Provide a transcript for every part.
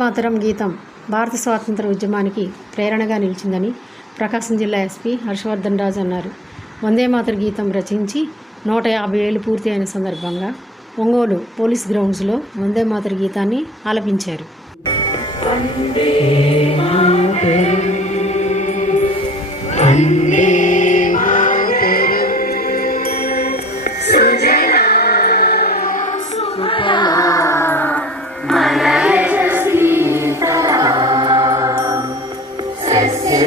మాతరం గీతం భారత స్వాతంత్ర ఉద్యమానికి ప్రేరణగా నిలిచిందని ప్రకాశం జిల్లా ఎస్పీ హర్షవర్ధన్ రాజు అన్నారు. వందే మాతర గీతం రచించి నూట యాభై ఏళ్ళు పూర్తి అయిన సందర్భంగా ఒంగోలు పోలీస్ గ్రౌండ్స్లో వందే మాతర గీతాన్ని ఆలపించారు. వందే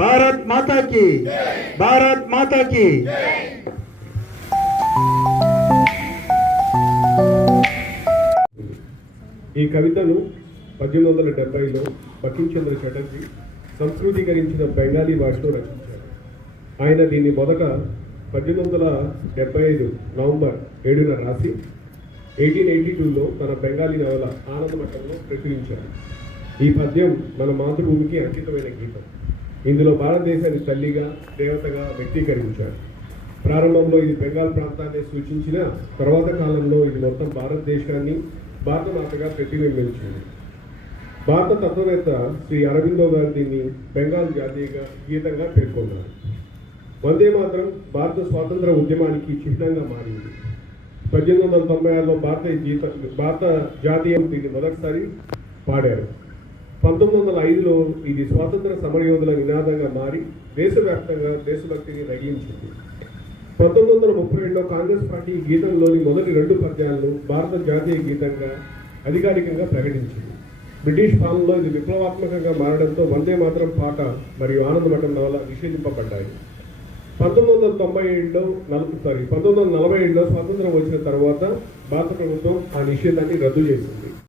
భారత్ మాతాకి. భారత్ మాతాకి. ఈ కవితను పద్దెనిమిది వందల డెబ్బైలో బకించంద్ర చటర్జీ సంస్కృతీకరించిన బెంగాలీ భాషలో రచించారు. ఆయన దీన్ని మొదట పద్దెనిమిది వందల డెబ్బై ఐదు నవంబర్ ఏడున రాసి ఎయిటీన్ ఎయిటీ టూలో తన బెంగాలీ నవల ఆనందమఠంలో ప్రచురించారు. ఈ పద్యం మన మాతృభూమికి అంకితమైన గీతం ఇందులో భారతదేశాన్ని తల్లిగా దేవతగా వ్యక్తీకరించారు. ప్రారంభంలో ఇది బెంగాల్ ప్రాంతాన్ని సూచించిన తర్వాత కాలంలో ఇది మొత్తం భారతదేశాన్ని భారతమాతగా ప్రతిబింబించింది. భారత తత్వవేత్త శ్రీ అరవిందో గారు దీన్ని బెంగాల్ జాతీయ గీతంగా పేర్కొన్నారు. వందే మాత్రం భారత స్వాతంత్ర ఉద్యమానికి చిహ్నంగా మారింది. పద్దెనిమిది వందల తొంభై ఆరులో భారత గీత భారత జాతీయం దీన్ని మొదటిసారి పాడారు. పంతొమ్మిది వందల ఐదులో ఇది స్వాతంత్ర సమరయోధుల నినాదంగా మారి దేశవ్యాప్తంగా దేశభక్తిని రగిలించింది పంతొమ్మిది వందల ముప్పై రెండులో కాంగ్రెస్ పార్టీ గీతంలోని మొదటి రెండు పద్యాలను భారత జాతీయ గీతంగా అధికారికంగా ప్రకటించింది. బ్రిటిష్ పాలనలో ఇది విప్లవాత్మకంగా మారడంతో వందే మాత్రం పాట మరియు ఆనందమఠం నవల నిషేధింపబడ్డాయి. పంతొమ్మిది వందల తొంభై ఏడులో నలభై సారీ పంతొమ్మిది వందల నలభై ఏడులో స్వాతంత్రం వచ్చిన తర్వాత భారత ప్రభుత్వం ఆ నిషేధాన్ని రద్దు చేసింది.